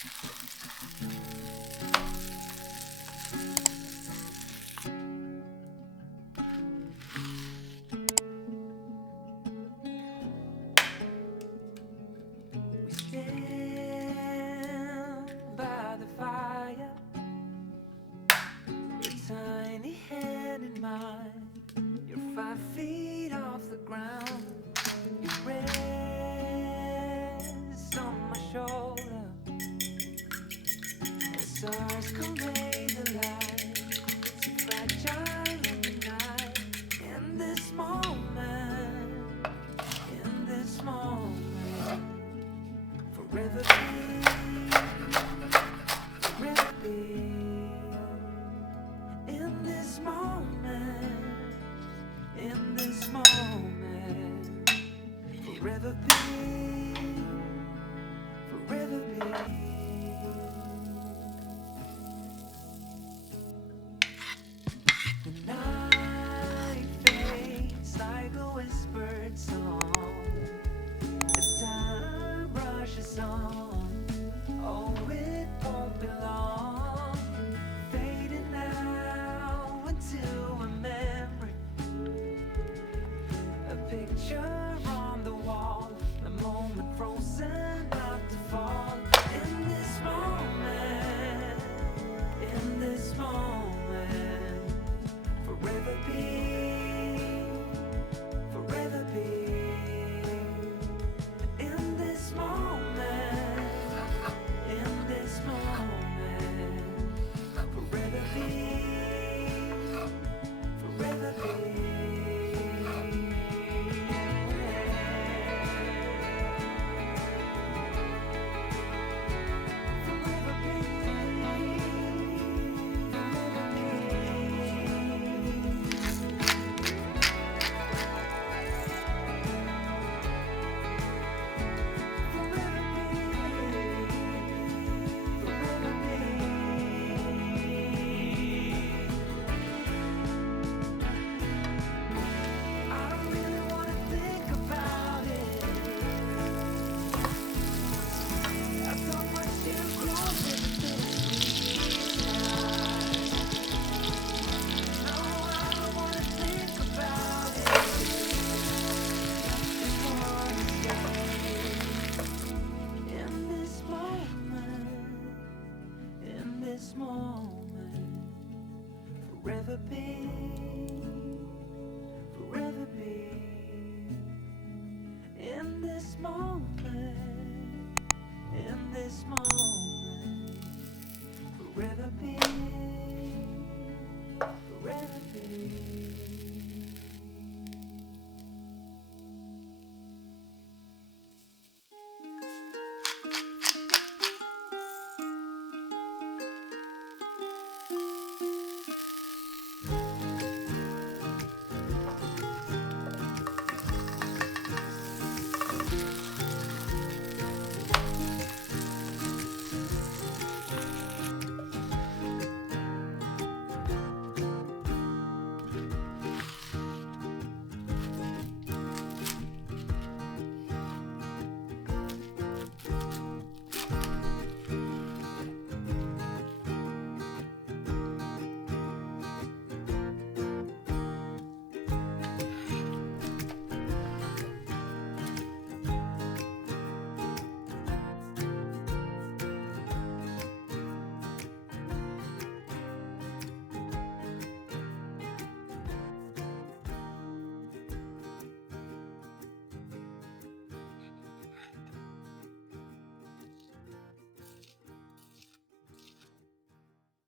We stand by the fire, your tiny hand in mine. You're 5 feet off the ground. You rest on my shoulder. The stars convey the light. So fragile in the night. In this moment, in this moment, forever be, forever be. In this moment, in this moment, forever be, forever be. The night fades like a whispered song as time rushes on. Oh, it won't be long, fading now into a memory, a picture on the wall, a moment frozen not to fall. In this moment, in this moment, forever be, forever be. In this moment, in this moment, forever be, forever be. Forever be, moment, forever be, forever be. In this moment, in this moment, forever be.